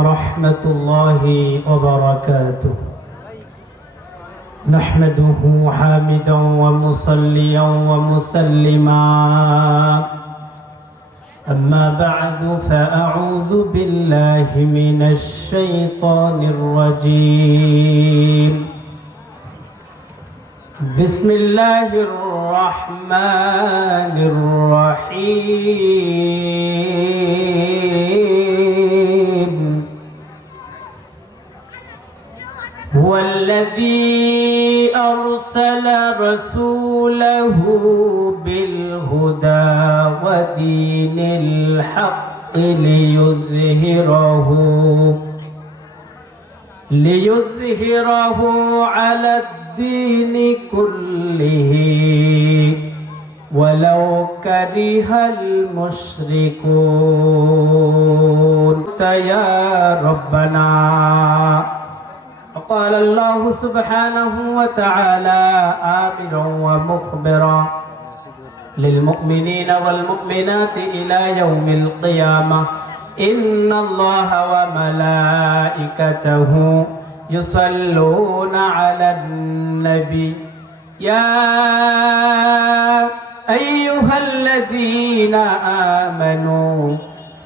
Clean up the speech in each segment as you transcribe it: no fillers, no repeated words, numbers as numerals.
ورحمة الله وبركاته. نحمده حامدا ومصليا ومسلما، أما بعد فأعوذ بالله من الشيطان الرجيم. بسم الله الرحمن الرحيم. هو الذي أرسل رسوله بالهدى ودين الحق ليظهره على الدين كله ولو كره المشركون. يا ربنا قال الله سبحانه وتعالى آمرا ومخبرا للمؤمنين والمؤمنات إلى يوم القيامة إن الله وملائكته يصلون على النبي يا أيها الذين آمنوا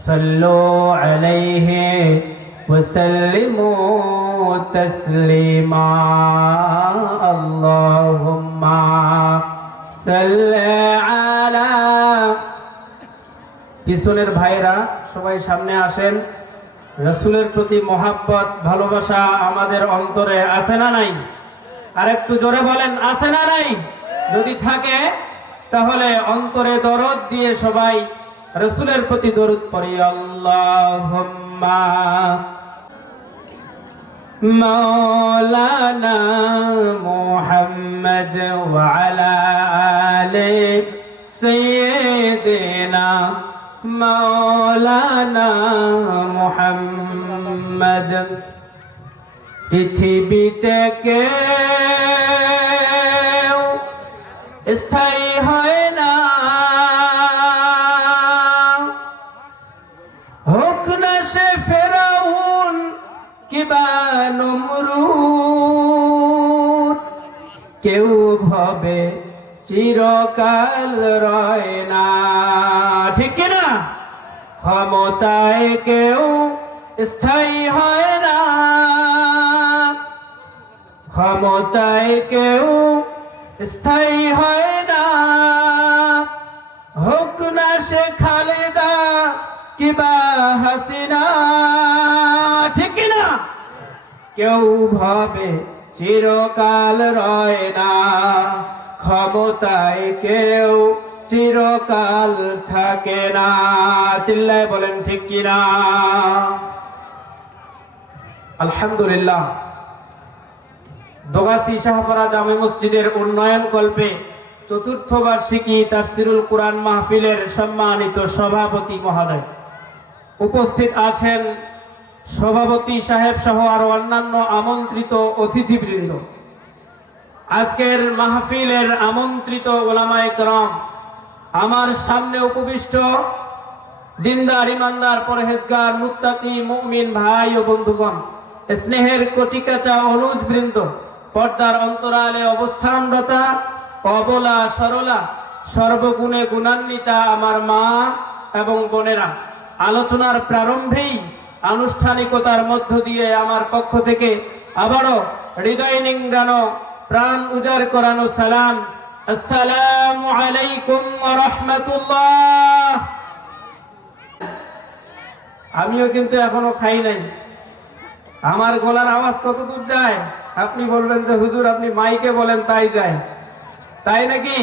صلوا عليه وسلموا تسليما. اللهم صل على। পিছনের ভাইরা সবাই সামনে আসেন। রাসূলের প্রতি মহব্বত ভালোবাসা আমাদের অন্তরে আছে না নাই? আর একটু জোরে বলেন, আছে না নাই? যদি থাকে তাহলে অন্তরে দরদ দিয়ে সবাই রাসূলের প্রতি দরুদ পড়ি। আল্লাহুম্মা মাওলানা মুহাম্মদ ওয়া আলা আলি সাইয়্যিদিনা মাওলানা মুহাম্মদ। পৃথিবীতে কেউ স্থায়ী হয় না, হোক না সে ফেরাউন কিবা নমরুদ। কেউ ভবে চিরকাল রয় না, ঠিক কিনা? ক্ষমতায় কেউ স্থায়ী হয় না, ক্ষমতায় কেউ স্থায়ী হয় না, হোক না সে খালেদা কিবা হাসিনা, ঠিক কিনা? কেউ ভাবে চিরকাল রয় না, ক্ষমতায় কেউ চিরকাল থাকে না। চিল্লায় বলেন ঠিক কিনা? আলহামদুলিল্লাহ। দোগাছি শাহপাড়া জামে মসজিদের উন্নয়ন কল্পে চতুর্থ বার্ষিকী তাফসিরুল কুরআন মাহফিলের সম্মানিত সভাপতি মহোদয়, উপস্থিত আছেন সভাপতি সাহেব সহ আরো অন্যান্য আমন্ত্রিত অতিথিবৃন্দ, আজকের মাহফিলের আমন্ত্রিত ওলামায়ে কেরাম, আমার সামনে উপবিষ্ট দিনদার ইমানদার পরহেজগার মুত্তাকি মুমিন ভাই ও বন্ধুগণ, স্নেহের কচিকাঁচা অনুজ বৃন্দ, পর্দার অন্তরালে অবস্থানরতা অবলা সরলা সর্বগুণে গুণান্বিতা আমার মা এবং বোনেরা, আলোচনার প্রারম্ভেই আনুষ্ঠানিকতার মধ্য দিয়ে আমার পক্ষ থেকে আবারও হৃদয় নিংড়ানো প্রাণ উজাড় করানো সালাম, আসসালামু আলাইকুম ওয়া রাহমাতুল্লাহ। আমিও কিন্তু এখনো খাই নাই। আমার গলার আওয়াজ কত দূর যায়? আপনি বলবেন যে হুজুর আপনি মাইকে বলেন তাই যায়, তাই নাকি?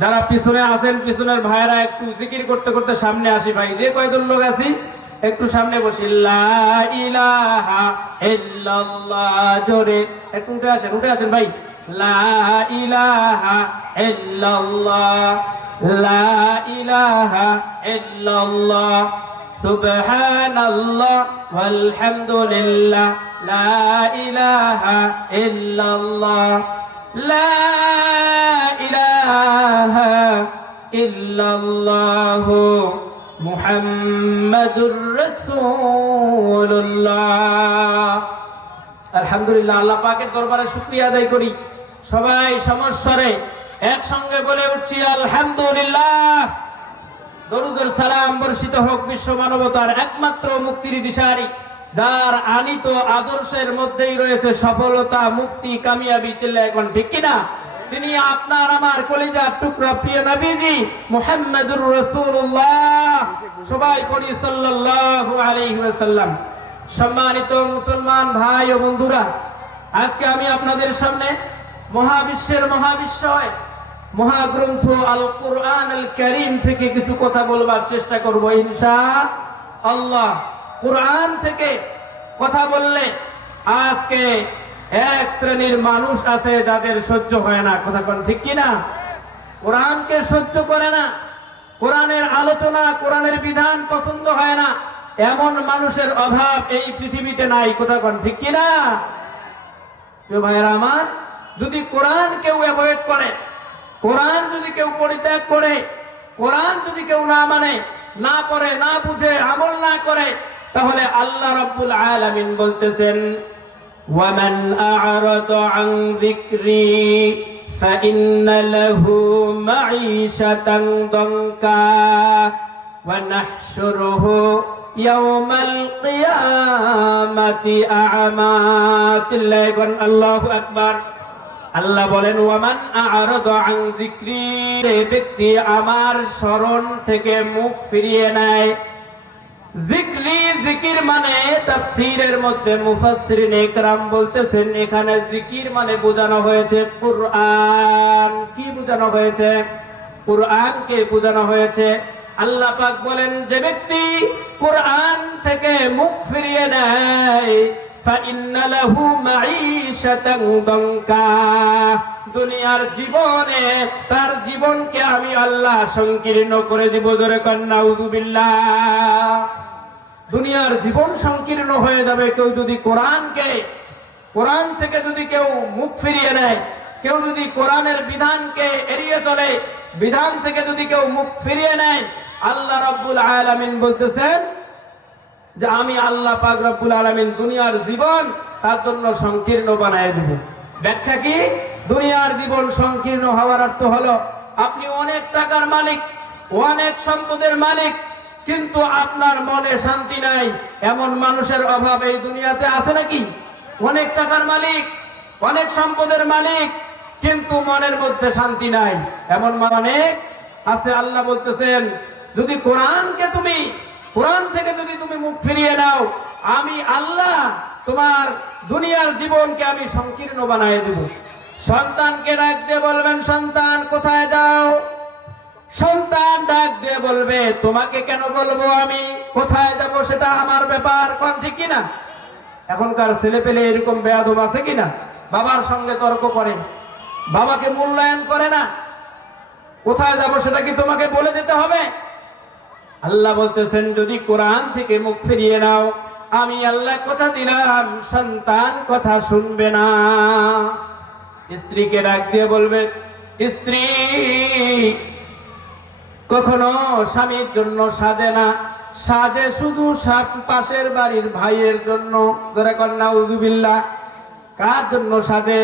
যারা পিছনে আছেন, পিছনের ভাইরা একটু জিকির করতে করতে সামনে আসি। ভাই যে কয়জন লোক আছি একটু সামনে বসি। লা ইলাহা ইল্লাল্লাহ, জোরে একটু উঠে আসেন ভাই। লা ইলাহা ইল্লাল্লাহ, লা ইলাহা ইল্লাল্লাহ, সুবহানাল্লাহ ওয়ালহামদুলিল্লাহ, লা ইলাহা ইল্লাল্লাহ, লা ইলাহা ইল্লাল্লাহ মুহাম্মাদুর রাসূলুল্লাহ। আলহামদুলিল্লাহ, আল্লাহ পাকের দরবারে শুকরিয়া আদায় করি। সবাই সমস্বরে একসঙ্গে বলে উঠছি আলহামদুলিল্লাহ। দরুদের সালাম বর্ষিত হোক বিশ্ব মানবতার একমাত্র মুক্তির দিশারি, যার আনিত আদর্শের মধ্যেই রয়েছে সফলতা, মুক্তি, কামিয়াবি। চিল্লায় এখন ঠিক কিনা? তিনি আপনার আমার কলিজার টুকরা প্রিয় নবীজি মুহাম্মাদুর রাসূলুল্লাহ। সবাই পড়ি সাল্লাল্লাহু আলাইহি ওয়াসাল্লাম। সম্মানিত মুসলমান ভাই ও বন্ধুরা, আজকে আমি আপনাদের সামনে মহাবিশ্বের মহাবিশ্বয় মহাগ্রন্থ আল কোরআন আল কারীম থেকে কিছু কথা বলবার চেষ্টা করব ইনশাআল্লাহ। কোরআন থেকে কথা বললে আজকে এক শ্রেণীর মানুষ আছে যাদের সহ্য হয় না। কথা কোন ঠিক কিনা? কোরআনকে সহ্য করে না, কোরআনের আলোচনা, কোরআনের বিধান পছন্দ হয় না, এমন মানুষের অভাব এই পৃথিবীতে নাই। কথা কোন ঠিক কিনা? প্রিয় ভাইয়েরা আমার, যদি কোরআন কেউ অ্যাভয়েড করে, কোরআন যদি কেউ পরিত্যাগ করে, কোরআন যদি কেউ না মানে, না পড়ে, না বুঝে, আমল না করে, তাহলে আল্লাহ রাব্বুল আলামিন বলতেছেন ওয়ামান আ'রাদা আন যিকরি ফাইন্না লাহু মাঈশাতান দানকা ওয়া নাহশুরুহু ইয়াওমাল কিয়ামাতি আ'মা। আল্লাহু আকবার। আল্লাহ বলেন ওয়ামান আ'রাদা আন যিকরি, যে ব্যক্তি আমার স্মরণ থেকে মুখ ফিরিয়ে নেয়। যিকরি, জিকির মানে তাফসীরের মধ্যে মুফাসসিরিন ইকরাম বলতেছেন এখানে জিকির মানে বোঝানো হয়েছে কুরআন। কি বোঝানো হয়েছে? কুরআনকে বোঝানো হয়েছে। আল্লাহ পাক বলেন যে ব্যক্তি কুরআন থেকে মুখ ফিরিয়ে নেয় ফাইন্না লাহু মাঈশাতান দানকা, দুনিয়ার জীবনে তার জীবনকে আমি আল্লাহ সংকীর্ণ করে দিব। জোরে কর নাউযুবিল্লাহ। দুনিয়ার জীবন সংকীর্ণ হয়ে যাবে কেউ যদি কোরআন থেকে যদি কেউ মুখ ফিরিয়ে নেয়, কেউ যদি কোরআনের বিধানকে এড়িয়ে চলে, বিধান থেকে যদি কেউ মুখ ফিরিয়ে নেয়, আল্লাহ রাব্বুল আলামিন বলতেছেন যে আমি আল্লাহ পাক রব্বুল আলামিন দুনিয়ার জীবন তার জন্য সংকীর্ণ বানায় দেব। ব্যাখ্যা কি? দুনিয়ার জীবন সংকীর্ণ হওয়ার অর্থ হলো আপনি অনেক টাকার মালিক, অনেক সম্পদের মালিক, কিন্তু আপনার মনে শান্তি নাই। এমন মানুষের অভাব এই দুনিয়াতে আছে নাকি? অনেক টাকার মালিক, অনেক সম্পদের মালিক, কিন্তু মনের মধ্যে শান্তি নাই, এমন অনেক আছে। আল্লাহ বলতেছেন যদি কোরআন থেকে যদি তুমি মুখ ফিরিয়ে নাও, আমি আল্লাহ তোমার দুনিয়ার জীবনকে আমি সংকীর্ণ বানায় দেব। সন্তানকে ডাক দিয়ে বলবেন সন্তান কোথায় যাও? সন্তান ডাক দিয়ে বলবে তোমাকে কেন বলবো, আমি কোথায় যাব সেটা আমার ব্যাপার। কোন ঠিক কিনা? এখনকার ছেলে পেলে এরকম বেয়াদব আছে কিনা? বাবার সঙ্গে তর্ক করে, বাবাকে মূল্যায়ন করে না। কোথায় যাব সেটা কি তোমাকে বলে যেতে হবে? আল্লাহ বলতেছেন যদি কোরআন থেকে মুখ ফিরিয়ে নাও, আমি আল্লাহ কথা দিলাম সন্তান কথা শুনবে না। স্ত্রীকে ডাক দিয়ে বলবে স্ত্রী কখনো স্বামীর জন্য সাজে না, সাজে শুধু পাশের বাড়ির ভাইয়ের জন্য। ধরে কর নাউযুবিল্লাহ। কার জন্য সাজে?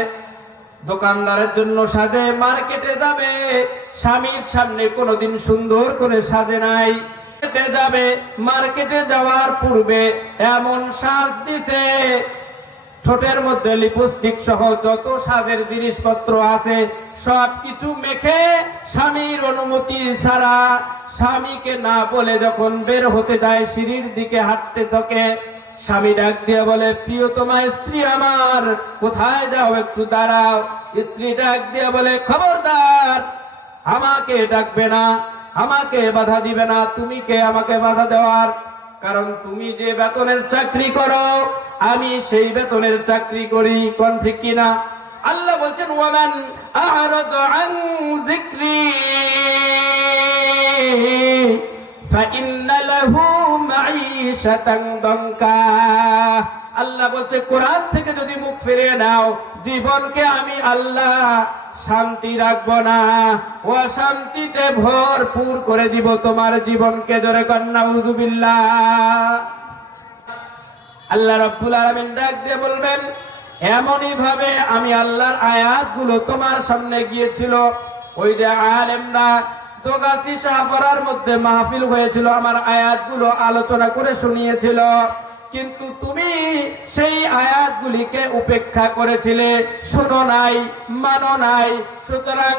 দোকানদারের জন্য সাজে। মার্কেটে যাবে, স্বামীর সামনে কোনোদিন সুন্দর করে সাজে নাই। যাবে, মার্কেটে যাওয়ার পূর্বে এমন সাজ দিছে, ঠোঁটের মধ্যে লিপস্টিক সহ যত সাজের জিনিসপত্র আছে সব কিছু মেখে স্বামীর অনুমতি ছাড়া, স্বামীকে না বলে যখন বের হতে যায়, সিঁড়ির দিকে হাঁটতে থাকে, স্বামী ডাক দিয়ে বলে প্রিয়তমা স্ত্রী আমার কোথায় যাও, একটু দাঁড়াও। স্ত্রী ডাক দিয়ে বলে খবরদার, আমাকে ডাকবে না, আমাকে বাধা দিবে না। তুমি কে আমাকে বাধা দেওয়ার? কারণ তুমি যে বেতনের চাকরি করো, আমি সেই বেতনের চাকরি করি। কোন ঠিক কিনা? আল্লাহ বলছেন ওয়ামান আ'রাদা আন যিকরি ফাইন্না লাহু মাঈশাতান দানকা। আল্লাহ বলছে কোরআন থেকে যদি মুখ ফিরিয়ে নাও, জীবনকে আমি আল্লাহ শান্তি রাখবো না, অশান্তিতে ভরপুর করে দিব তোমার জীবনকে। জোরে কর নাউযুবিল্লাহ। আল্লাহ রাব্বুল আলামিন ডাক দিয়ে বলবেন, এমনই ভাবে আমি আল্লাহর আয়াতগুলো তোমার সামনে গিয়েছিল। ওই যে আলেমরা দোগাছি শাহপাড়ার মধ্যে মাহফিল হয়েছিল, আমার আয়াতগুলো আলোচনা করে শুনিয়েছিল, কিন্তু তুমি সেই আয়াতগুলিকে উপেক্ষা করেছিলে, শোনো নাই, মানো নাই। সুতরাং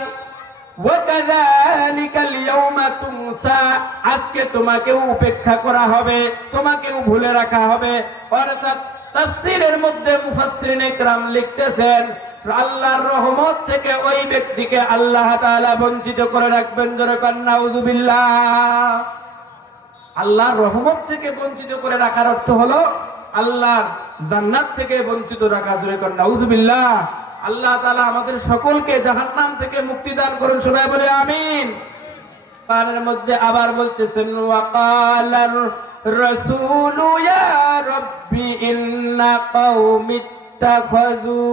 আজকে তোমাকেও উপেক্ষা করা হবে, তোমাকেও ভুলে রাখা হবে। অর্থাৎ তাফসীরের মধ্যে মুফাসসিরিনে কেরাম লিখতেছেন, আল্লাহর রহমত থেকে ওই ব্যক্তিকে আল্লাহ তাআলা বঞ্চিত করে রাখবেন। জোরে কর নাউযুবিল্লাহ। আল্লাহর রহমত থেকে বঞ্চিত করে রাখার অর্থ হলো আল্লাহর জান্নাত থেকে বঞ্চিত রাখা। জোরে কর নাউযুবিল্লাহ। আল্লাহ তাআলা আমাদের সকলকে জাহান্নাম থেকে মুক্তি দান করুন। সবাই বলে আমিন। কোরআনের মধ্যে আবার বলতেছেন, ওয়াকালার রাসূলু ইয়া রাব্বি ইন্না কওমি ইত্তাখাযু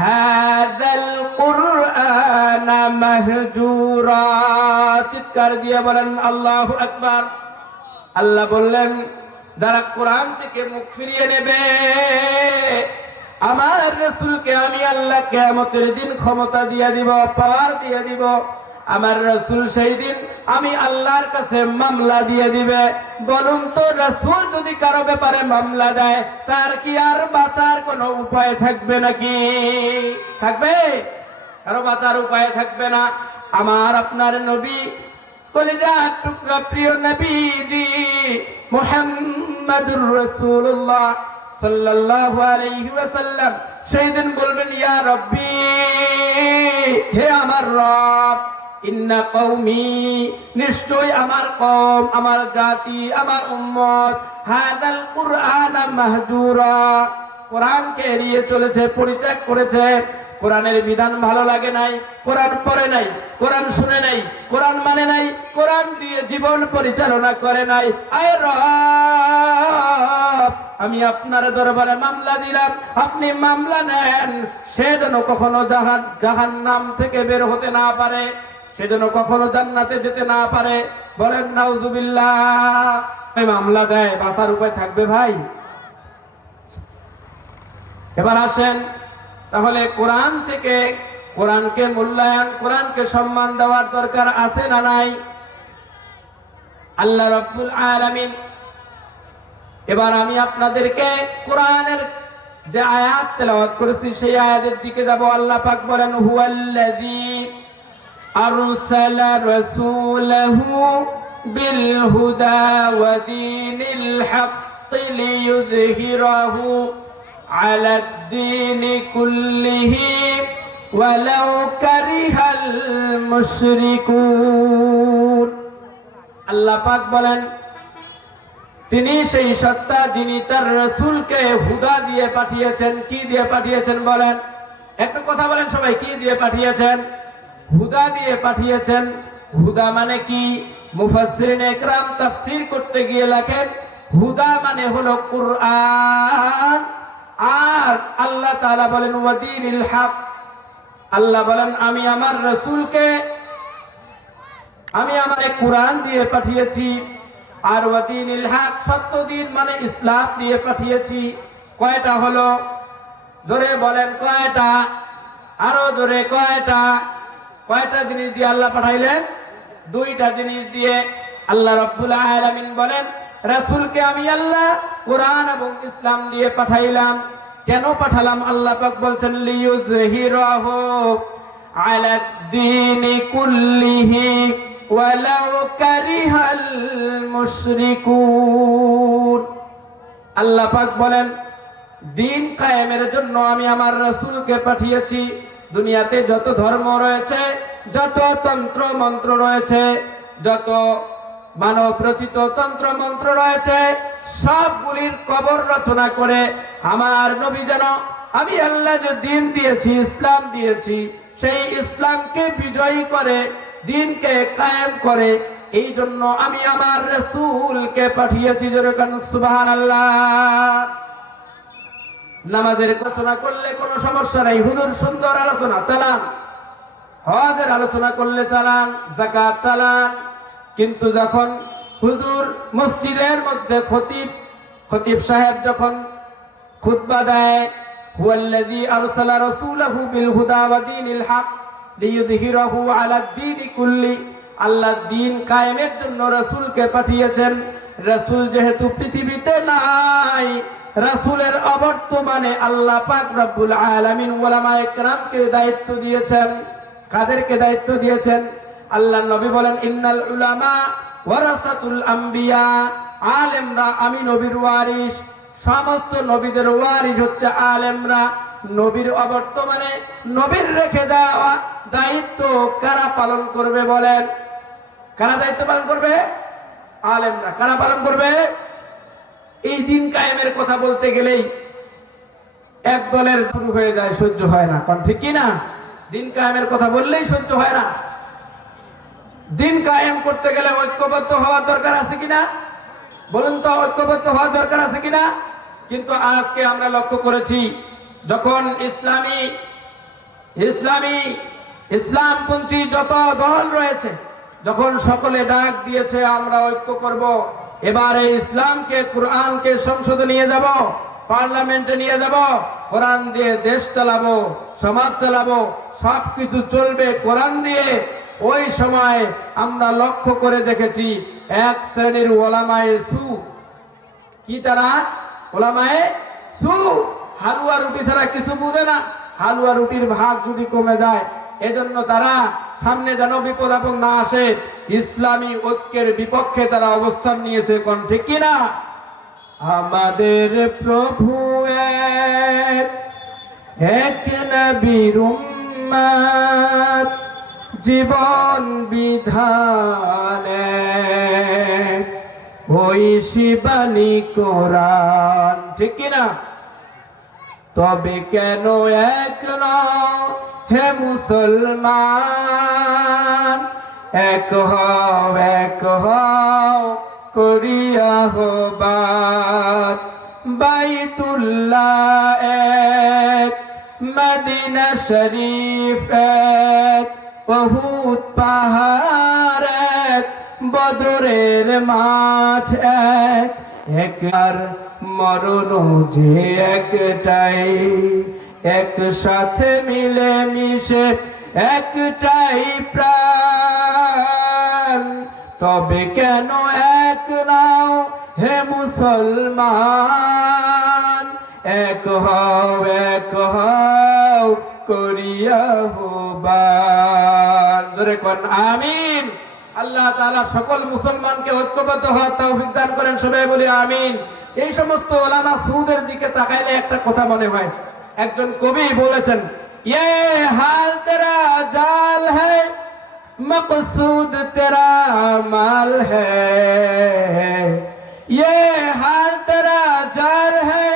হাযাল কুরআনা মাহজুরা। চিৎকার দিয়ে বলেন আল্লাহু আকবার। আল্লাহ বললেন, যারা কোরআন থেকে মুখ ফিরিয়ে নেবে, আমার রাসূলকে আমি আল্লাহ কিয়ামতের দিন ক্ষমতা দিয়ে দিব, পাওয়ার দিয়ে দিব। আমার রাসূল সেই দিন আমি আল্লাহর কাছে মামলা দিয়ে দিবে। বলুন তো, রাসূল যদি কারো ব্যাপারে মামলা দেয়, তার কি আর বাঁচার কোনো উপায় থাকবে নাকি? থাকবে? কারো বাঁচার উপায় থাকবে না। আমার আপনার নবী, কলিজার টুকরা প্রিয় নবীজি মুহাম্মাদুর রাসূলুল্লাহ সাল্লাল্লাহু আলাইহি ওয়াসাল্লাম সেই দিন বলবেন, ইয়া রাব্বি, হে আমার রব, ইন্না কওমি, নিশ্চয় আমার কওম, আমার জাতি, আমার উম্মত, হাযাল কুরআনা মাহজুরা, কোরআনকে এড়িয়ে চলেছে, পরিত্যাগ করেছে। কোরআনের বিধান ভালো লাগে নাই, কোরআন পড়ে নাই, কোরআন শুনে নাই, কোরআন মানে নাই, কোরআন দিয়ে জীবন পরিচালনা করে নাই। আয় রব, আমি আপনার দরবারে মামলা দিলাম, আপনি মামলা নেন। সে যেন কখনো জাহান্নাম থেকে বের হতে না পারে, সে যেন কখনো জান্নাতে যেতে না পারে। বলেন নাউযুবিল্লাহ। মামলা দেয়, বাঁচার উপায় থাকবে ভাই? এবার আসেন, তাহলে কোরআন থেকে, কোরআনকে মূল্যায়ন, কোরআনকে সম্মান দেওয়ার দরকার আছে না নাই? আল্লাহ রাব্বুল আলামিন, এবার আমি আপনাদেরকে কোরআনের যে আয়াত তেলাওয়াত করেছি সেই আয়াতের দিকে যাব। আল্লাহ পাক বলেন, হুয়াল্লাযী আরসালা রাসূলাহু বিল হুদা ওয়া দীনিল হাক্কি লিইয়ুযহিরাহু আলাদ দীনি কুল্লিহি ওয়ালাউ কারিহাল মুশরিকুন। আল্লাহ পাক বলেন, তিনি সেই সত্তা যিনি তার রাসূলকে হুদা দিয়ে পাঠিয়েছেন। কি দিয়ে পাঠিয়েছেন বলেন? একটা কথা বলেন সবাই, কি দিয়ে পাঠিয়েছেন? হুদা দিয়ে পাঠিয়েছেন। হুদা মানে কি? মুফাসসিরিনে ইকরাম তাফসীর করতে গিয়ে লেখেন, হুদা মানে হলো কুরআন। আর আল্লাহ তাআলা বলেন ওয়া দীনিল হক, আল্লাহ বলেন আমি আমার রাসূলকে, আমি আমার কুরআন দিয়ে পাঠিয়েছি। আর ওয়া দীনিল হক, সত্য দিন মানে ইসলাম দিয়ে পাঠিয়েছি। কয়টা হলো? জোরে বলেন কয়টা? আরো জোরে কয়টা? কয়টা জিনিস দিয়ে আল্লাহ পাঠাইলেন? দুইটা জিনিস দিয়ে। আল্লাহ রাব্বুল আলামিন বলেন, রাসূলকে আমি আল্লাহ কোরআন এবং ইসলাম দিয়ে পাঠাইলাম। কেন পাঠালাম? আল্লাহ পাক বলছেন, লিইয়ুযহিরাহু আলাদ দীনি কুল্লিহি ওয়ালাউ কারিহাল মুশরিকুন। আল্লাহ পাক বলেন, দিন কায়েমের জন্য আমি আমার রাসূলকে পাঠিয়েছি। দুনিয়াতে যত ধর্ম রয়েছে, যত তন্ত্র মন্ত্র রয়েছে, যত মানব রচিত তন্ত্র মন্ত্র রয়েছে, সবগুলির কবর রচনা করে আমার নবী যেন, আমি আল্লাহ যে দিন দিয়েছি, ইসলাম দিয়েছি, সেই ইসলামকে বিজয়ী করে, দিনকে কায়েম করে, এই জন্য আমি আমার রাসূলকে পাঠিয়েছি। যেরকম সুবহানাল্লাহ। নামাজের আলোচনা করলে কোনো সমস্যা নাই, হুজুর সুন্দর আলোচনা চালান, হজের আলোচনা করলে চালান, যাকাত চালান, কিন্তু যখন হুজুর মসজিদের মধ্যে খতিব সাহেব যখন খুতবা দেয়, হুয়াল্লাযী আরসালা রাসূলাহু বিল হুদা ওয়া দীনিল হক লিইয়ুযহিরাহু আলাদ দীনি কুল্লি, আল্লাহ দ্বীন কায়েমের জন্য রাসূলকে পাঠিয়েছেন। রাসূল যেহেতু পৃথিবীতে নাই, রাসূলের অবর্তমানে আল্লাহ পাক রব্বুল আলামিন উলামায়ে কেরামকে দায়িত্ব দিয়েছেন। কাদেরকে দায়িত্ব দিয়েছেন? আল্লাহর নবী বলেন, ইন্নাল উলামা ওয়ারাসাতুল আম্বিয়া, আলেমরা আমি নবীর ওয়ারিস। সমস্ত নবীদের ওয়ারিস হচ্ছে আলেমরা। নবীর অবর্তমানে নবীর রেখে দেওয়া দায়িত্ব কারা পালন করবে বলেন? কারা দায়িত্ব পালন করবে? আলেমরা। কারা পালন করবে? এই দিন কায়েমের কথা বলতে গেলেই এক দলের শুরু হয়ে যায়, সহ্য হয় না। কারণ ঠিক কি না? দিন কায়েমের কথা বললেই সহ্য হয় না। দিন কায়েম করতে গেলে ঐক্যবদ্ধ হওয়ার দরকার আছে কিনা? বলুন তো, ঐক্যবদ্ধ হওয়ার দরকার আছে কিনা? কিন্তু আজকে আমরা লক্ষ্য করেছি, যখন ইসলামপন্থী যত দল রয়েছে, যখন সকলে ডাক দিয়েছে আমরা ঐক্য করব, এবারে ইসলামকে, কোরআনকে সংসদে নিয়ে যাব, পার্লামেন্টে নিয়ে যাব, কোরআন দিয়ে দেশ চালাবো, সমাজ চালাবো, সবকিছু চলবে কোরআন দিয়ে। ওই সময় আমরা লক্ষ্য করে দেখেছি এক শ্রেণীর ওলামায়ে সু, কি তারা? ওলামায়ে সু, হালুয়া রুটি ছাড়া কিছু বুঝে না। হালুয়া রুটির ভাগ যদি কমে যায়, এজন্য তারা সামনে যেন বিপদ আপদ না আসে, ইসলামী ঐক্যের বিপক্ষে তারা অবস্থান নিয়েছে। কোন ঠিক কিনা? আমাদের প্রভু এক নবীর উম্মত, জীবন বিধানে ওই শিবানী কোরআন। ঠিক কিনা? তবে কেন এক নও হে মুসলমান, এক হও করিয়া আহ্বান। বাইতুল্লাহ এক, মদিনা শরীফ এক, উহুদ পাহাড় এক, বদরের মাঠ এক, একবার মরণ যে একটাই, একসাথে মিলে মিশে একটাই প্রাণ। তবে কেন এক নাও হে মুসলমান, এক হও করিয়া আহ্বান। জোরে কোন আমিন। আল্লাহ তাআলা সকল মুসলমানকে ঐক্যবদ্ধ হওয়ার তৌফিক দান করেন, সবাই বলি আমিন। এই সমস্ত ওলামা সুদের দিকে তাকাইলে একটা কথা মনে হয়, একজন কবি বলেছেন, ये हाल तेरा जाल है, मकसूद तेरा माल है। ये हाल तेरा जाल है,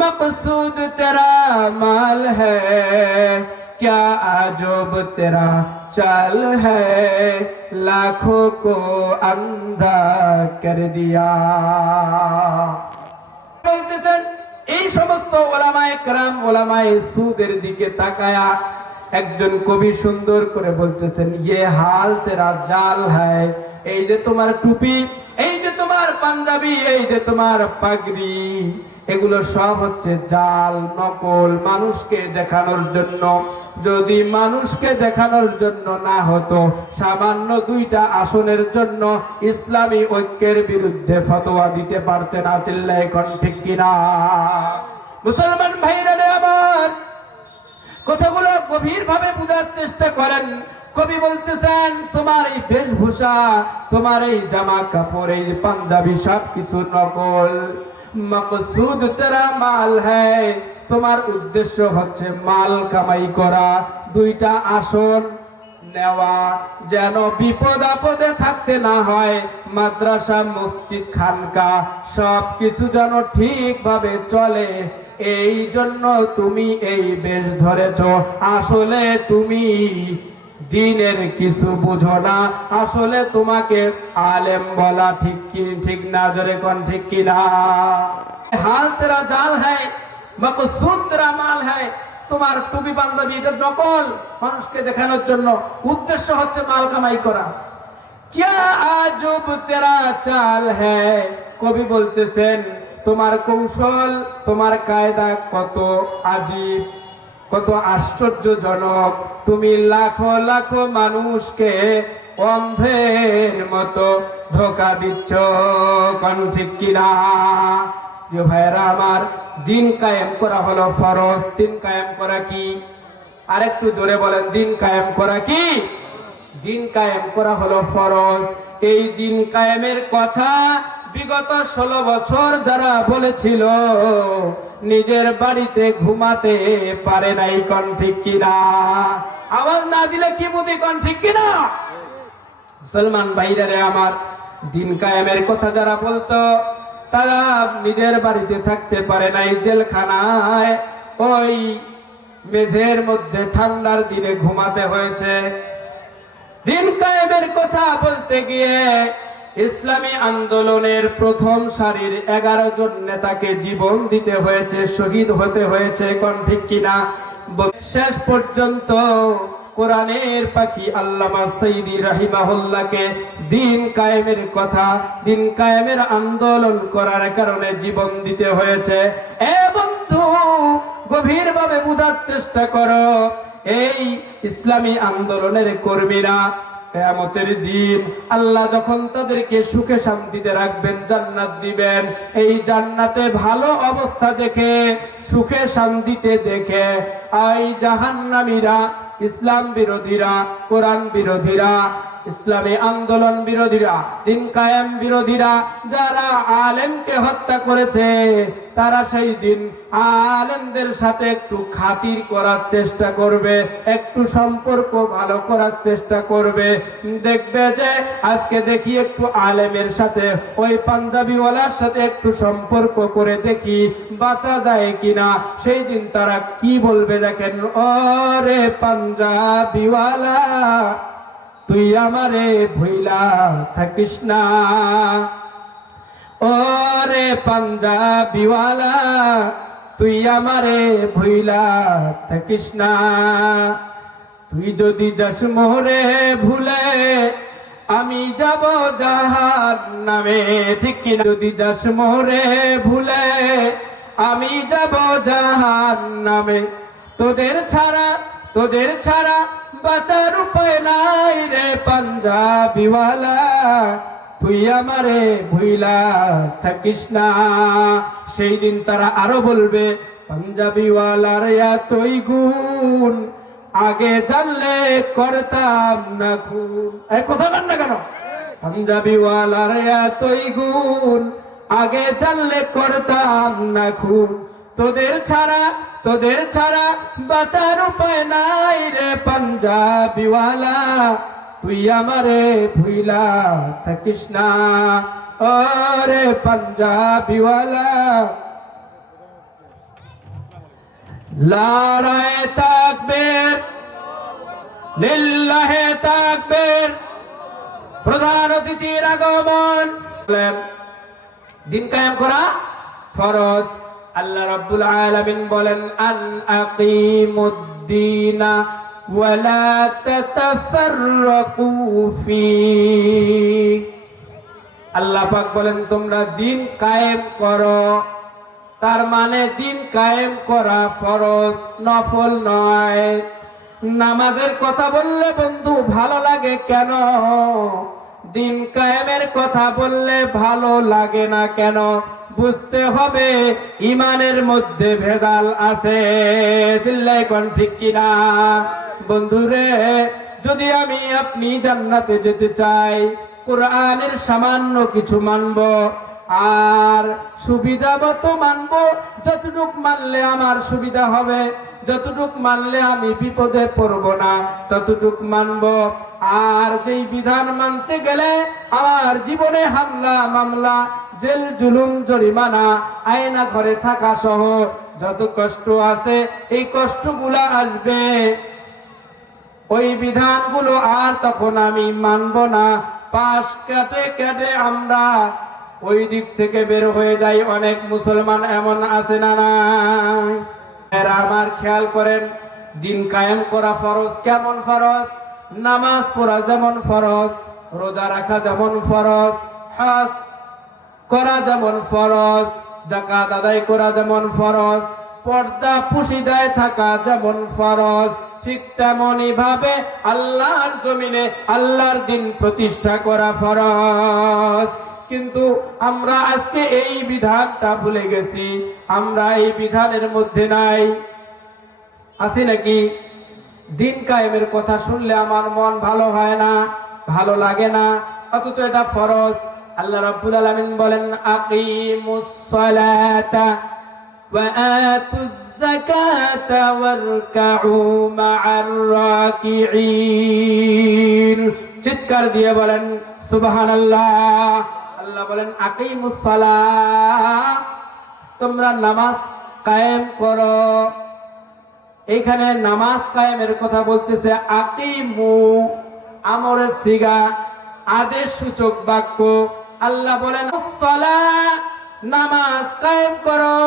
मकसूद तेरा माल है। क्या अजब तेरा चाल है, लाखों को अंधा कर दिया। বলতেছেন এই সমস্ত ওলামায়ে কেরাম, ওলামায়ে সুদের দিকে তাকায়া একজন কবি সুন্দর করে বলতেছেন, ये हाल तेरा जाल है, এই যে তোমার টুপি, এই যে তোমার পাঞ্জাবি, এই যে তোমার পাগড়ি, এগুলো সব হচ্ছে জাল, নকল, মানুষকে দেখানোর জন্য। যদি মানুষকে দেখানোর জন্য না হতো, সামান্য 2টা আসনের জন্য ইসলামী ঐক্যের বিরুদ্ধে ফতোয়া দিতে পারতে না। চিল্লায়ে কোন ঠিক কিনা? মুসলমান ভাইরা আমার কথাগুলো গভীরভাবে বোঝার চেষ্টা করেন। কবি বলতেছেন, তোমার এই বেশভূষা, তোমার এই জামা কাপড়, এই পাঞ্জাবি সব কিছু নকল। মকসুদ তেরা মাল হ্যায়, তোমার উদ্দেশ্য হচ্ছে মাল কামাই করা, 2টা আসন নেওয়া, যেন বিপদ আপদে থাকতে না হয়। মাদ্রাসা, মসজিদ, খানকা সব কিছু যেন ঠিকভাবে চলে, এই জন্য তুমি এই বেশ ধরেছ। আসলে তুমি দিনের কিছু বুঝো না, আসলে তোমাকে আলেম বলা ঠিক কি ঠিক না? জোরে কোন ঠিক কি না? হাল তেরা জাল হ্যায়, মকসুদ তেরা মাল হ্যায়, তোমার টুপি পাঞ্জাবি এটা নকল, মানুষকে দেখানোর জন্য, উদ্দেশ্য হচ্ছে মাল কামাই করা। क्या আজব তেরা চাল হ্যায়, কবি বলতেছেন তোমার কৌশল, তোমার কায়দা কত আজীব, কত আশ্চর্যজনক। তুমি লাখো লাখো মানুষকে অন্ধের মতো ধোকা দিচ্ছ, কোন ঠিক কিনা? যে ভাইরা আমার, দিন কায়েম করা হলো ফরজ। দিন কায়েম করা কি? আরেকটু জোরে বলেন, দিন কায়েম করা কি? দিন কায়েম করা হলো ফরজ। এই দিন কায়েমের কথা বিগত 16 বছর যারা বলেছিল, নিজের বাড়িতে ঘুমাতে পারে নাই, কোন ঠিক কিনা? আওয়াজ না দিলে কি বুঝি, কোন ঠিক কিনা? মুসলমান ভাইরা আমার, দিন কায়েমের কথা যারা বলতো, তারা নিজের বাড়িতে থাকতে পারে নাই, জেলখানায় ওই মেঝের মধ্যে ঠান্ডার দিনে ঘুমাতে হয়েছে। দিন কায়েমের কথা বলতে গিয়ে ইসলামী আন্দোলনের প্রথম সারির 11 জন নেতাকে জীবন দিতে হয়েছে, শহীদ হতে হয়েছে, কোন ঠিক কিনা? শেষ পর্যন্ত কোরআনের পাখি আল্লামা সাইদি রাহিমাহুল্লাহকে দিন কায়েমের কথা, দিন কায়েমের আন্দোলন করার কারণে জীবন দিতে হয়েছে। এ বন্ধু, গভীরভাবে বুঝার চেষ্টা করো, এই ইসলামী আন্দোলনের কর্মীরা কিয়ামতের দিন আল্লাহ যখন তাদেরকে সুখে শান্তিতে রাখবেন, জান্নাত দিবেন, এই জান্নাতে ভালো অবস্থা দেখে, সুখে শান্তিতে দেখে এই জাহান্নামীরা, ইসলাম বিরোধীরা, কোরআন বিরোধীরা, ইসলামী আন্দোলন বিরোধীরা, দিন কায়েম বিরোধীরা, যারা আলেমকে হত্যা করেছে, তারা সেই দিন আলেমদের সাথে একটু খাতির করার চেষ্টা করবে, একটু সম্পর্ক ভালো করার চেষ্টা করবে। দেখবে যে আজকে দেখি একটু আলেমের সাথে, ওই পাঞ্জাবিওয়ালার সাথে একটু সম্পর্ক করে দেখি বাঁচা যায় কিনা। সেই দিন তারা কি বলবে দেখেন, ওরে পাঞ্জাবিওয়ালা তুই আমারে ভুইলা থাকিস না, ওরে পাঞ্জাবিওয়ালা তুই আমারে ভুইলা থাকিস না। তুই যদি যাস মোরে ভুলে, আমি যাব জাহান্নামে, ঠিক কিনা? যদি যাস মোরে ভুলে, আমি যাব জাহান্নামে। তোদের ছাড়া বাঁচার উপায় নাই রে পাঞ্জাবিওয়ালা, তুই আমারে ভুইলা থাকিস না। সেই দিন তারা আরো বলবে, পাঞ্জাবিওয়ালার এতই গুণ, আগে জানলে করতাম না খুন। এই কথা বল না কেন? পাঞ্জাবিওয়ালার এতই গুণ, আগে জানলে করতাম না খুন। তোদের ছাড়া বাঁচার উপায় নাই রে পাঞ্জাবিওয়ালা, তুই আমারে ভুইলা থাকিস না, ওরে পাঞ্জাবিওয়ালা। নারায়ে তাকবীর, লিল্লাহে তাকবীর। প্রধান অতিথির আগমন। দিন কায়েম করা ফরজ। আল্লাহ রাব্বুল আলামিন বলেন, আন আকিমুদ্দিনা ওয়া লা তাতাফাররাকু ফি। আল্লাহ পাক বলেন, তোমরা দিন কায়েম করো। তার মানে দিন কায়েম করা ফরজ, নফল নয়। নামাজের কথা বললে বন্ধু ভালো লাগে কেন? দিন কায়েমের কথা বললে ভালো লাগে না কেন? বুঝতে হবে ইমানের মধ্যে ভেজাল আছে। চিল্লাই কোন ঠিক কিনা? বন্ধুরে, যদি আমি আপনি জান্নাতে যেতে চাই, কোরআনের সামান্য কিছু মানব, আর সুবিধা মতো মানব। যতটুক মানলে আমার সুবিধা হবে, যতটুক মানলে আমি বিপদে পড়ব না, ততটুক মানব। আর যেই বিধান মানতে গেলে আমার জীবনে হামলা মামলা, জেল জুলুম জরিমানা, আয়না ঘরে থাকা সহ যত কষ্ট আছে, এই কষ্টগুলা আসবে, ওই বিধানগুলো আর তখন আমি মানব না। পাশ কেটে আমরা ওই দিক থেকে বের হয়ে যাই। অনেক মুসলমান এমন আছে না নাই? এরা আমার খেয়াল করেন, দিন কায়েম করা ফরজ। কেমন ফরজ? নামাজ পড়া যেমন ফরজ, রোজা রাখা যেমন ফরজ, হজ করা যেমন ফরজ, যাকাত আদায় করা যেমন ফরজ, পর্দা পুশিদায় থাকা যেমন ফরজ, ঠিক তেমনি ভাবে আল্লাহর জমিনে আল্লাহর দিন প্রতিষ্ঠা করা ফরজ। কিন্তু আমরা আজকে এই বিধানটা ভুলে গেছি, আমরা এই বিধানের মধ্যে নাই। আছি নাকি? দিন কায়েমের কথা শুনলে আমার মন ভালো হয় না, ভালো লাগে না, অথচ এটা ফরজ। আল্লাহ রাব্বুল আলামিন বলেন, আকিমুস সালাতা ওয়া আতুজ যাকাতা ওয়ারকাউ মা'আর রাকিঈন। চিৎকার দিয়ে বলেন সুবহানাল্লাহ। আল্লাহ বলেন আকিমুস সালাহ, তোমরা নামাজ কায়েম করো। এখানে নামাজ কায়েমের কথা বলতেছে। আকিমু আমরের সিগা, আদেশ সূচক বাক্য। আল্লাহ বলেন সালাহ, নামাজ কায়েম করো।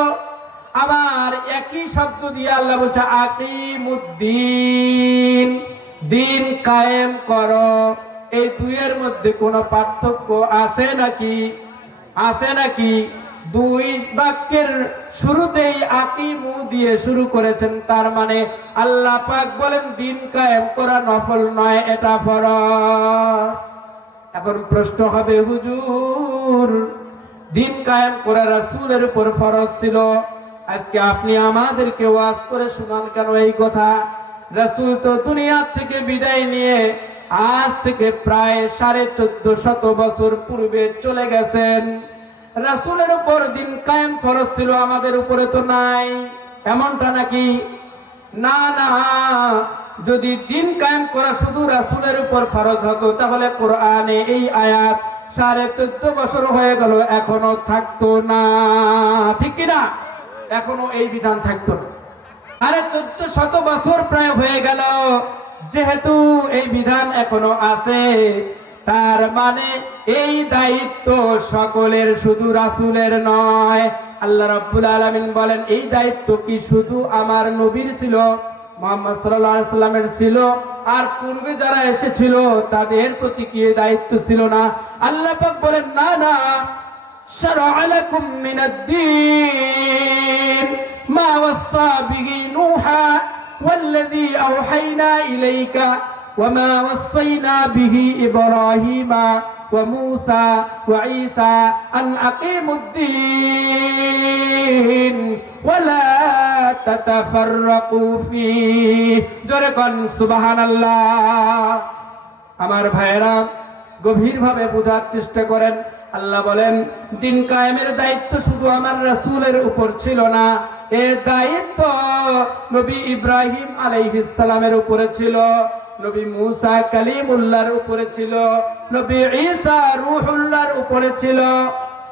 আবার একই শব্দ দিয়ে আল্লাহ বলছে আকিমুদ্দিন, দিন কায়েম করো। এই দুইয়ের মধ্যে কোনো পার্থক্য আছে নাকি? আছে নাকি? দুই বাক্যের শুরুতেই আকিমু দিয়ে শুরু করেছেন, তার মানে আল্লাহ পাক বলেন দিন কায়েম করা নফল নয়, এটা ফরজ। এখন প্রশ্ন হবে, হুজুর দিন কায়েম করা রাসূলের উপর ফরজ ছিল, আজকে আপনি আমাদেরকে ওয়াজ করে শোনান কেন এই কথা? রাসূল তো দুনিয়া থেকে বিদায় নিয়ে আজ থেকে প্রায় 1450 বছর পূর্বে চলে গেছেন। রাসূলের উপর দিন কায়েম ফরজ ছিল, আমাদের উপরে তো নাই, এমনটা নাকি? না না, যদি দিন কায়েম করা শুধু রাসূলের উপর ফরজ হতো, তাহলে কোরআনে এই আয়াত 14.5 বছর হয়ে গেল এখনো থাকতো না, ঠিক কিনা? এখনো এই বিধান থাকতো না। 1450 বছর প্রায় হয়ে গেল, যেহেতু এই বিধান এখনো আছে, তার মানে এই দায়িত্ব সকলের, শুধু রাসূলের নয়। আল্লাহ রাব্বুল আলামিন বলেন এই দায়িত্ব কি শুধু আমার নবীর ছিল, মুহাম্মদ সাল্লাল্লাহু আলাইহি সাল্লামের ছিল, আর পূর্বে যারা এসেছিল তাদের প্রতি কি এই দায়িত্ব ছিল না? আল্লাহ পাক বলেন না না, শারআ লাকুম মিনাদ-দীন মা ওয়াসা বিহি নূহা ওয়াল্লাযী আওহাইনা ইলাইকা وما وصينا به إبراهيم وموسى وعيسى أن أقيموا الدين ولا تتفرقوا فيه। জোরে কোন সুবহানাল্লাহ। আমার ভাইয়েরা গভীরভাবে বোঝার চেষ্টা করেন। আল্লাহ বলেন দিন কায়েমের দায়িত্ব শুধু আমার রাসূলের উপর ছিল না, এই দায়িত্ব নবী ইব্রাহিম আলাইহিস সালামের উপরে ছিল, নবী মুসা কালিমুল্লাহর উপরে ছিল, নবী ঈসা রূহুল্লাহর উপরে ছিল।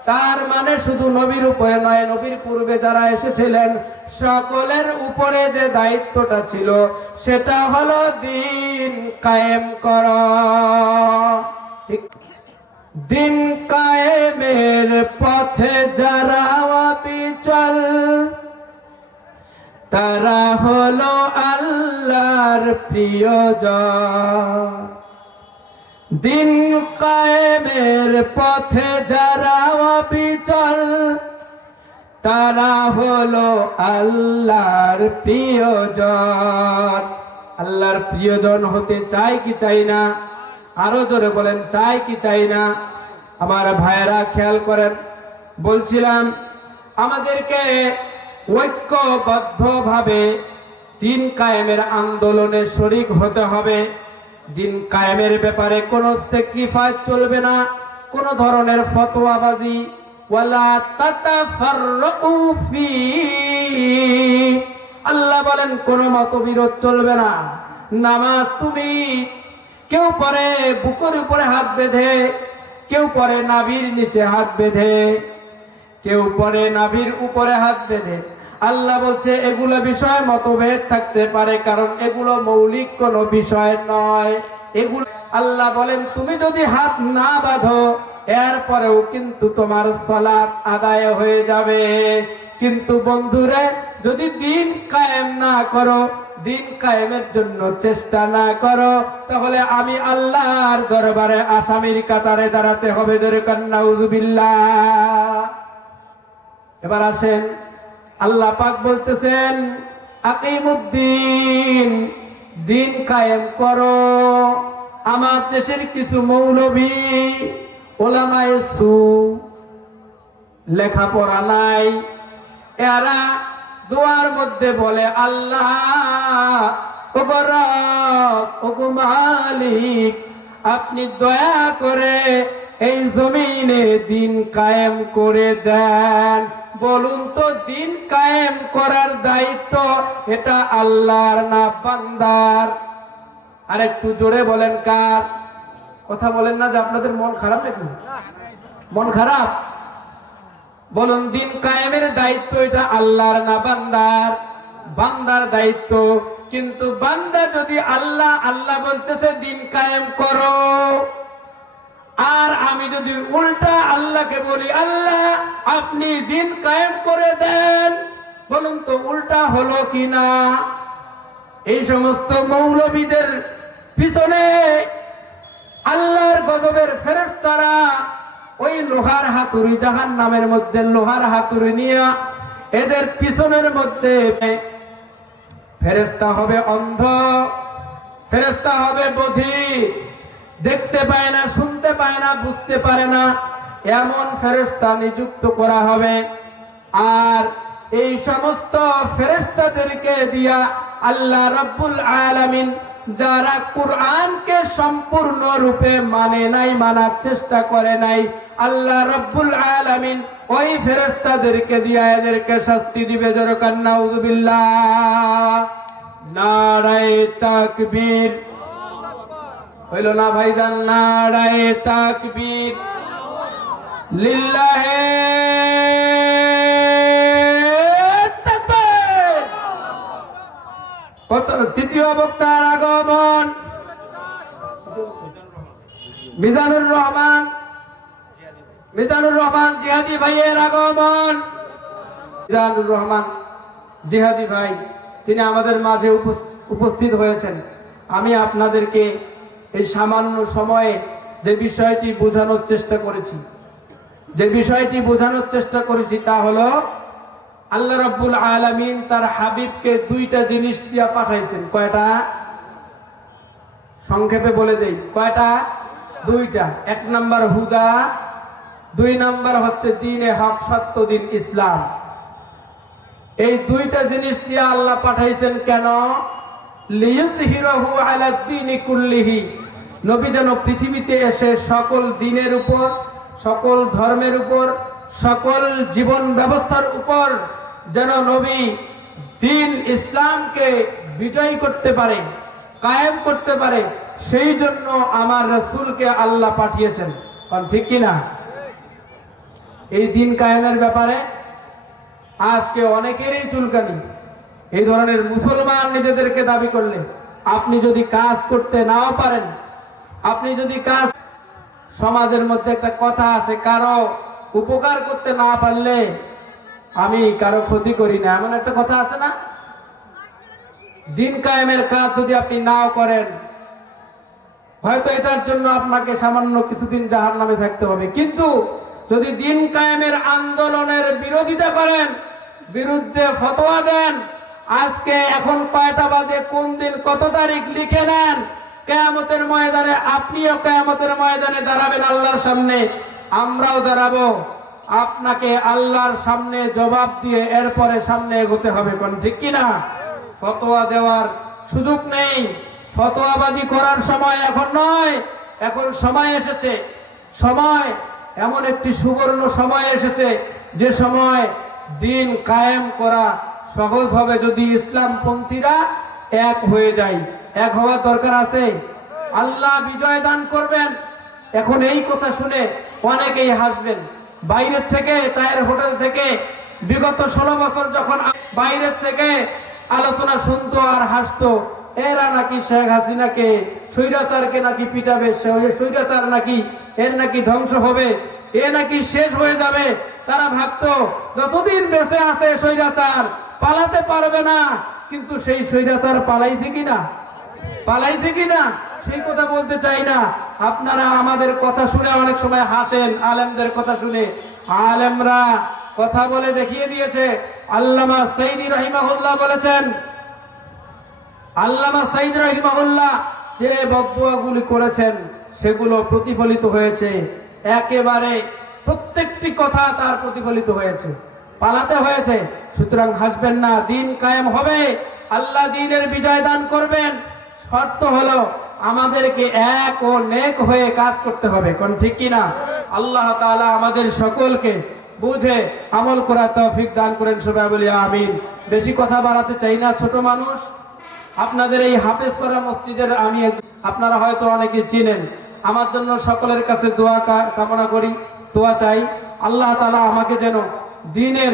তার মানে শুধু নবীর উপরে নয়, নবীর পূর্বে যারা এসেছিলেন সকলের উপরে যে দায়িত্বটা ছিল সেটা হলো দিন কায়েম করা। ঠিক, দিন কায়েমের পথে যারা অবিচল তারা হলো আল্লাহর প্রিয়জন। দিন কায়েমের পথে যারা অবিচল তারা হলো আল্লাহর প্রিয়জন। আল্লাহর প্রিয়জন হতে চাই কি চাই না? আরো জোরে বলেন, চাই কি চাই না? আমার ভাইয়েরা খেয়াল করেন, বলছিলাম আমাদেরকে ঐক্যবদ্ধভাবে দিন কায়েমের আন্দোলনে শরীক হতে হবে। দিন কায়েমের ব্যাপারে কোনো স্যাক্রিফাইস চলবে না, কোন ধরনের ফতোয়াবাজি, ওয়ালা তাতাফাররাকু ফি। আল্লাহ বলেন কোনো মতবিরোধ চলবে না। নামাজ তুমি কেউ পড়ে বুকের উপরে হাত বেঁধে, কেউ পড়ে নাভির নিচে হাত বেঁধে, কেউ পড়ে নাভির উপরে হাত বেঁধে। আল্লাহ বলছে এগুলো বিষয়ে মতভেদ থাকতে পারে, কারণ এগুলো মৌলিক কোনো বিষয় নয়। এগুলো আল্লাহ বলেন তুমি যদি হাত না বাঁধো এরপরেও কিন্তু তোমার সালাত আদায় হয়ে যাবে। কিন্তু বন্ধুরে যদি দিন কায়েম না করো, দিন কায়েমের জন্য চেষ্টা না করো, তাহলে আমি আল্লাহর দরবারে আসামির কাতারে দাঁড়াতে হবে। জোরে কান নাউযুবিল্লাহ। এবার আসেন, আল্লাহ পাক বলতেছেন আকিমুদ্দিন, দিন কায়েম করো। আমার দেশের কিছু মৌলভী ওলামায়ে সু, লেখাপড়া নাই, এরা দোয়ার মধ্যে বলে আল্লাহ ওগো রব, ওগো মালিক, আপনি দয়া করে এই জমিনে দিন কায়েম করে দেন। বলুন তো, দিন কায়েম করার দায়িত্ব এটা আল্লাহর না বান্দার? আর একটু জোরে বলেন কার? কথা বলেন না যে আপনাদের মন খারাপ নাকি? মন খারাপ? বলুন, দিন কায়েমের দায়িত্ব এটা আল্লাহর না বান্দার? বান্দার দায়িত্ব। কিন্তু বান্দা যদি আল্লাহ আল্লাহ বলতেছে দিন কায়েম করো, আর আমি যদি উল্টা আল্লাহকে বলি আল্লাহ আপনি দিন কায়েম করে দেন, বলুন তো উল্টা হলো কিনা? এই সমস্ত মৌলবীদের পিছনে আল্লাহর গজবের ফেরেশতারা ওই লোহার হাতুড়ি, জাহান্নামের মধ্যে লোহার হাতুড়ি নিয়ে এদের পিছনের মধ্যে ফেরেশতা হবে অন্ধ, ফেরেশতা হবে বধির, দেখতে পায় না, শুনতে পায় না, বুঝতে পারে না, এমন ফেরেশতা নিযুক্ত করা হবে। আর এই সমস্ত ফেরেশতাদেরকে দিয়া আল্লাহ রাব্বুল আলামিন, যারা কুরআনকে সম্পূর্ণ রূপে মানে নাই, মানার চেষ্টা করে নাই, আল্লাহ রাব্বুল আলামিন ওই ফেরেশতাদেরকে দিয়া এদেরকে শাস্তি দিবে। জোরে কান নাউযুবিল্লাহ। নারায়ে তাকবীর। হইল না ভাইজান? নারায়ে তাকবীর। লিল্লাহে তাকবীর। তৃতীয় বক্তার আগমন, মিজানুর রহমান, মিজানুর রহমান জিহাদি ভাইয়ের আগমন। মিজানুর রহমান জিহাদি ভাই, তিনি আমাদের মাঝে উপস্থিত হয়েছেন। আমি আপনাদেরকে এই সামান্য সময়ে যে বিষয়টি বোঝানোর চেষ্টা করেছি, তা হলো আল্লাহ রাব্বুল আলামিন তার হাবিবকে দুইটা জিনিস দিয়া পাঠাইছেন। কয়টা? সংক্ষেপে বলে দেই, কয়টা? দুইটা। এক নাম্বার হুদা, দুই নাম্বার হচ্ছে দ্বীনে হক, সত্য দিন ইসলাম। এই দুইটা জিনিস দিয়ে আল্লাহ পাঠাইছেন কেন? লিইয়ুযহিরাহু আলা দ্বীনি কুল্লিহি, নবী যেন পৃথিবীতে এসে সকল দ্বীনের উপর, সকল ধর্মের উপর, সকল জীবন ব্যবস্থার উপর যেন নবী দ্বীন ইসলামকে বিজয় করতে পারে, কায়েম করতে পারে, সেই জন্য আমার রাসূলকে আল্লাহ পাঠিয়েছেন। ঠিক কিনা? এই দ্বীন কায়েমের ব্যাপারে আজকে অনেকেরই চুলকানি। এই ধরনের মুসলমান নিজেদেরকে দাবি করলে আপনি যদি কাজ করতে নাও পারেন, আপনি যদি কাজ, সমাজের মধ্যে একটা কথা আছে, কারো উপকার করতে না পারলে আমি কারো ক্ষতি করি না, এমন একটা কথা আছে না? দিন কায়েমের কাজ যদি আপনি নাও করেন, হয়তো এটার জন্য আপনাকে সামান্য কিছুদিন জাহান্নামে থাকতে হবে, কিন্তু যদি দিন কায়েমের আন্দোলনের বিরোধিতা করেন, বিরুদ্ধে ফতোয়া দেন, আজকে এখন কয়টা বাজে, কোন দিন, কত তারিখ লিখে নেন, কিয়ামতের ময়দানে আপনিও কিয়ামতের ময়দানে দাঁড়াবেন আল্লাহর সামনে, আমরাও দাঁড়াবো। আপনাকে আল্লাহর সামনে জবাব দিয়ে এরপরে সামনে এগোতে হবে। কোন ঠিক কিনা? ফতোয়া দেওয়ার সুযোগ নেই, ফতোয়াবাজি করার সময় এখন নয়। এখন সময় এসেছে, সময় এমন একটি সুবর্ণ সময় এসেছে, যে সময় দিন কায়েম করা সহজ হবে যদি ইসলামপন্থীরা এক হয়ে যায়। এক হওয়ার দরকার আছে। আল্লাহ বিজয় দান করবেন। এখন এই কথা শুনে অনেকেই হাসবেন। বাইরের থেকে, চায়ের হোটেল থেকে বিগত 16 বছর যখন বাইরের থেকে আলোচনা শুনতো আর হাসতো, এরা নাকি শেখ হাসিনাকে, স্বৈরাচারকে নাকি পিটাবে, স্বৈরাচার নাকি, এর নাকি ধ্বংস হবে, এ নাকি শেষ হয়ে যাবে। তারা ভাবতো যতদিন বেঁচে আছে স্বৈরাচার, পালাতে পারবে না, কিন্তু সেই স্বৈরাচার পালাইছে কিনা? পালাইছে কিনা সেই কথা বলতে চাই না। আপনারা আমাদের কথা শুনে অনেক সময় হাসেন, আলেমদের কথা শুনে। আলেমরা কথা বলে দেখিয়ে দিয়েছে। আল্লামা সাইদি রাহিমাহুল্লাহ বলেছেন, আল্লামা সাইদ রাহিমাহুল্লাহ যে বদদুয়াগুলি করেছেন সেগুলো প্রতিফলিত হয়েছে, একেবারে প্রত্যেকটি কথা তার প্রতিফলিত হয়েছে। পালাতে হয়েছে, সুতরাং হাসবেন না, দিন কায়েম হবে, আল্লাহ দিনের বিজয় দান করবেন। শর্ত হলো আমাদেরকে এক ও নেক হয়ে কাজ করতে হবে, কোন ঠিক কিনা? আল্লাহ তাআলা আমাদের সকলকে বুঝে আমল করার তৌফিক দান করেন, সবাই বলি আমিন। বেশি কথা বাড়াতে চাই না, ছোট মানুষ। আপনাদের এই হাফেজপাড়া মসজিদের আমি, আপনারা হয়তো অনেকে চিনেন, আমার জন্য সকলের কাছে দোয়া কামনা করি, দোয়া চাই। আল্লাহ তাআলা আমাকে যেন দ্বীনের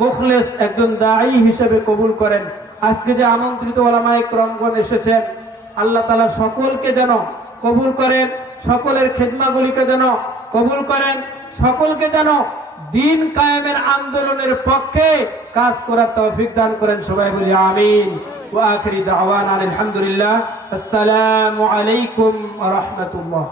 মুখলেস একজন দাঈ হিসেবে কবুল করেন। আজকে যে আমন্ত্রিত ওলামায়ে কেরামগণ এসেছেন, আল্লাহ তাআলা সকলকে যেন কবুল করেন, সকলের খেদমাগুলিকে যেন কবুল করেন, সকলকে যেন দ্বীন কায়েমের আন্দোলনের পক্ষে কাজ করার তৌফিক দান করেন, সবাই বলি আমিন। ওয়া আখিরি দাওয়ানা আলহামদুলিল্লাহ। আসসালামু আলাইকুম ওয়া রাহমাতুল্লাহ।